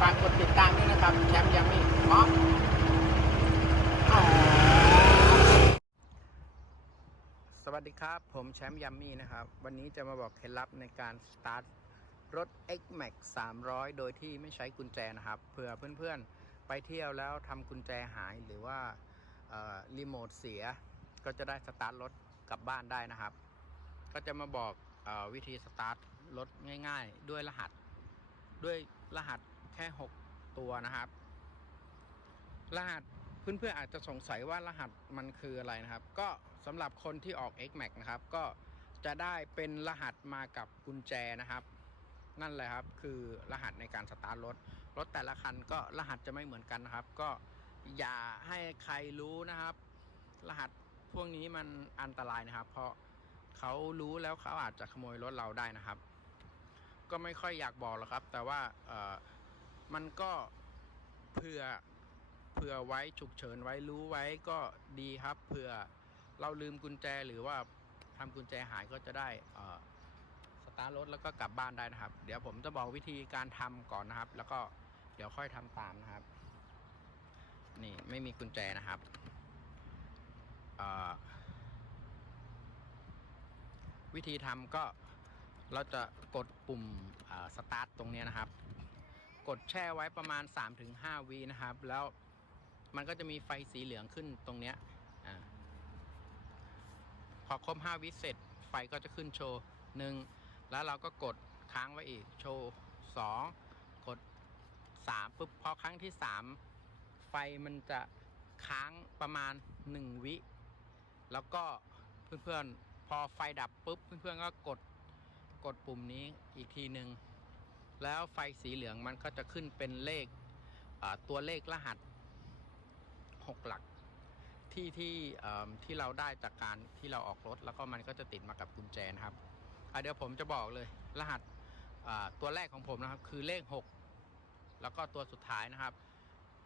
ฝากกดติดตามด้วยนะครับแชมป์ยังไม่มอสวัสดีครับ ผมแชมป์ยัมมี่นะครับ วันนี้จะมาบอกเคล็ดลับในการสตาร์ทรถ X Max 300 โดยที่ไม่ใช้กุญแจนะครับเผื่อเพื่อนๆ ไปเที่ยวแล้วทำกุญแจหายหรือว่ารีโมทเสีย ก็จะได้สตาร์ทรถกลับบ้านได้นะครับ ก็จะมาบอกอวิธีสตาร์ทรถง่าย ๆ ด้วยรหัส ด้วยรหัส แค่ 6 ตัวนะครับ รหัสเพื่อนๆอาจจะสงสัยว่ารหัสมันคืออะไรนะครับ ก็สำหรับคนที่ออก X Max นะครับ ก็จะได้เป็นรหัสมากับกุญแจนะครับ นั่นแหละครับคือรหัสในการสตาร์ทรถ รถแต่ละคันก็รหัสจะไม่เหมือนกันนะครับ ก็อย่าให้ใครรู้นะครับ รหัสพวกนี้มันอันตรายนะครับ เพราะเขารู้แล้วเขาอาจจะขโมยรถเราได้นะครับ ก็ไม่ค่อยอยากบอกหรอกครับ แต่ว่าเออ มันก็เผื่อเผื่อไว้ฉุกเฉินไว้รู้ไว้ก็ดีครับเผื่อเราลืมกุญแจหรือว่าทำกุญแจหายก็จะได้เอ่อสตาร์ทรถแล้วก็กลับบ้านได้นะครับ เดี๋ยวผมจะบอกวิธีการทำก่อนนะครับ แล้วก็เดี๋ยวค่อยทำตามนะครับ นี่ไม่มีกุญแจนะครับเอ่อวิธีทำก็เราจะกดปุ่มสตาร์ทตรงนี้นะครับ ดแช่ไว้ประมาณ 3-5วินะครับ แล้วมันก็จะมีไฟสีเหลืองขึ้นตรงเนี้ยอพอครบ5วิเสร็จ ไฟก็จะขึ้นโชว์หนึ่งแล้วเราก็กดค้างไว้อีกโชว์สองกด3ปุ๊บพอครั้งที่3ไฟมันจะค้างประมาณ1วิ แล้วก็เพื่อนๆพอไฟดับปุ๊บเพื่อนๆก็กดกดปุ่มนี้อีกทีหนึ่ง แล้วไฟสีเหลืองมันก็จะขึ้นเป็นเลขตัวเลขรหัส 6 หลัก ที่ที่ที่เราได้จากการที่เราออกรถ แล้วก็มันก็จะติดมากับกุญแจนะครับเดี๋ยวผมจะบอกเลยรหัสตัวแรกของผมนะครับคือเลข 6 แล้วก็ตัวสุดท้ายนะครับ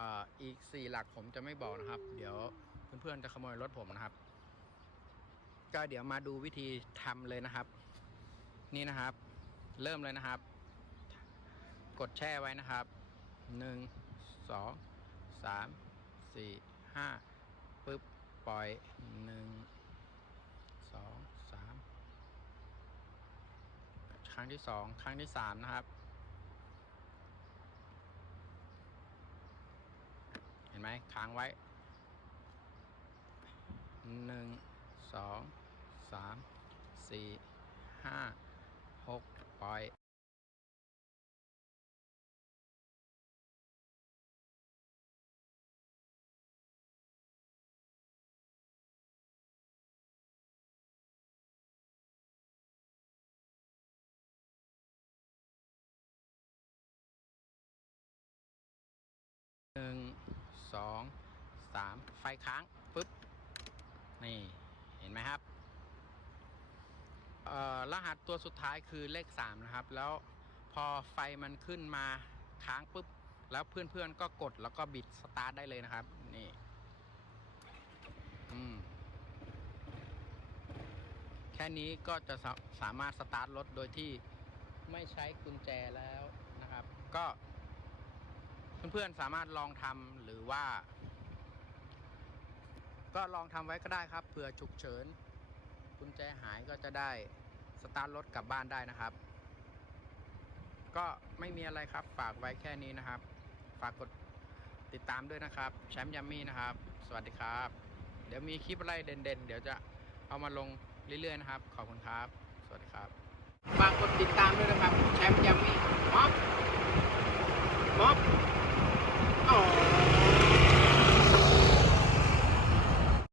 อ,อีก 4 หลักผมจะไม่บอกนะครับ เดี๋ยวเพื่อนๆจะขโมยรถผมนะครับ ก็เดี๋ยวมาดูวิธีทำเลยนะครับ นี่นะครับ เริ่มเลยนะครับ กดแช่ไว้นะครับหนึ่งสองสามสี่ห้าปึ๊บปล่อยหนึ่งสองสามครั้งที่สองครั้งที่สามนะครับ เห็นไหมค้างไว้หนึ่งสองสามสี่ห้าหกปล่อย หนึ่งสองสามไฟค้างปุ๊บนี่เห็นไหมครับรหัสตัวสุดท้ายคือเลขสามนะครับ แล้วพอไฟมันขึ้นมาค้างปุ๊บ แล้วเพื่อนๆก็กดแล้วก็บิดสตาร์ทได้เลยนะครับ นี่อืมแค่นี้ก็จะสามารถสตาร์ทรถโดยที่ไม่ใช้กุญแจแล้วนะครับ ก็ เพื่อนๆสามารถลองทำหรือว่า ก็ลองทำไว้ก็ได้ครับเผื่อฉุกเฉินกุญแจหายก็จะได้สตาร์ทรถกลับบ้านได้นะครับ ก็ไม่มีอะไรครับฝากไว้แค่นี้นะครับ ฝากกดติดตามด้วยนะครับ แชมป์ยัมมี่นะครับ สวัสดีครับ เดี๋ยวมีคลิปอะไรเด่นๆ เดี๋ยวจะเอามาลงเรื่อยๆนะครับ ขอบคุณครับ สวัสดีครับ ฝากกดติดตามด้วยนะครับ แชมป์ยัมมี่